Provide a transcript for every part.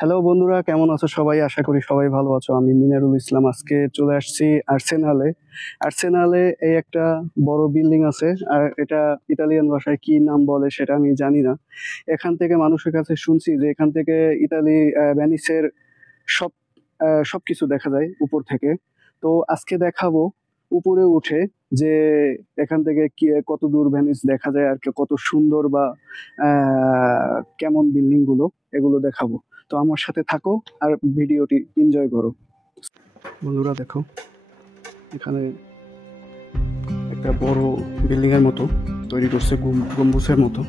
Hello বন্ধুরা, কেমন আছো সবাই? আশা করি সবাই ভালো আছো। আমি মিনারুল ইসলাম। আজকে চলে আসছি আর্সেনালে। আর্সেনালে এই একটা বড় বিল্ডিং আছে, আর এটা ইতালিয়ান ভাষায় কি নাম বলে সেটা আমি জানি না। এখান থেকে মানুষের কাছে শুনছি যে এখান থেকে ভেনিসের সব সবকিছু দেখা যায় উপর থেকে। তো আজকে দেখাবো উপরে উঠে যে এখান থেকে কি কত দূর ভেনিস দেখা যায়, আর কত সুন্দর বা কেমন বিল্ডিং গুলো, এগুলো দেখাবো। তো আমার সাথে থাকো আর ভিডিওটি এনজয় করো। বন্ধুরা দেখো, এখানে একটা বড় বিল্ডিং এর মতো তৈরি করছে, গম্বুজের মতো।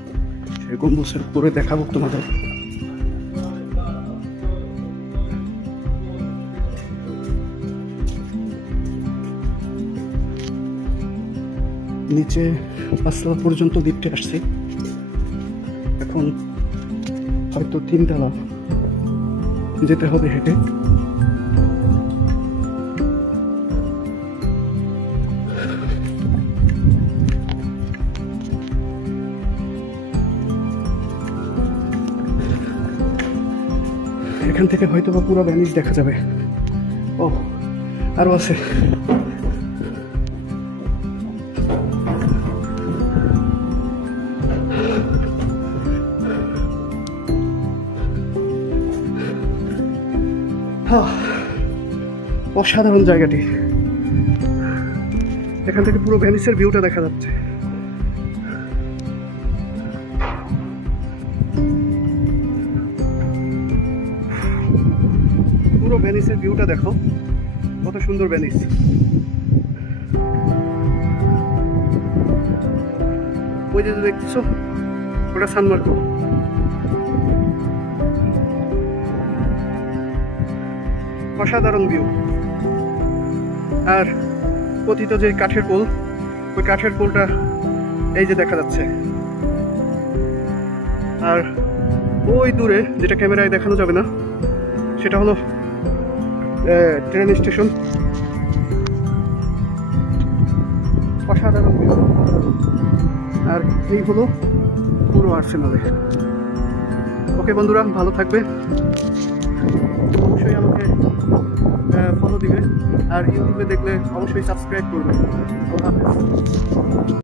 সেই গম্বুজের উপরে দেখাবো তোমাদের। নিচে 5 তলা পর্যন্ত লিফটে আসছি, এখন হয়তো 3 তলা যেতে হবে হেঁটে। এখান থেকে হয়তো বা পুরো ভ্যানিস দেখা যাবে। ও আরো আছে। অসাধারণ জায়গাটি। এখান থেকে পুরো ভেনিসের ভিউটা দেখা যাচ্ছে। পুরো ভেনিসের ভিউটা দেখো, কত সুন্দর ভেনিস। ওই যে দেখতেছো, ওটা সান মার্কো। অসাধারণ ভিউ। আর পতিত যে কাঠের পোল, ওই কাঠের পোলটা এই যে দেখা যাচ্ছে। আর ওই দূরে যেটা ক্যামেরায় দেখানো যাবে না, সেটা হলো ট্রেন স্টেশন। অসাধারণ ভিউ। আর এই হলো পুরো আর্সেনালে। ওকে বন্ধুরা, ভালো থাকবে, অবশ্যই আমাকে ফলো দিবে, আর ইউটিউবে দেখলে অবশ্যই সাবস্ক্রাইব করবে। আল্লাহ হাফেজ।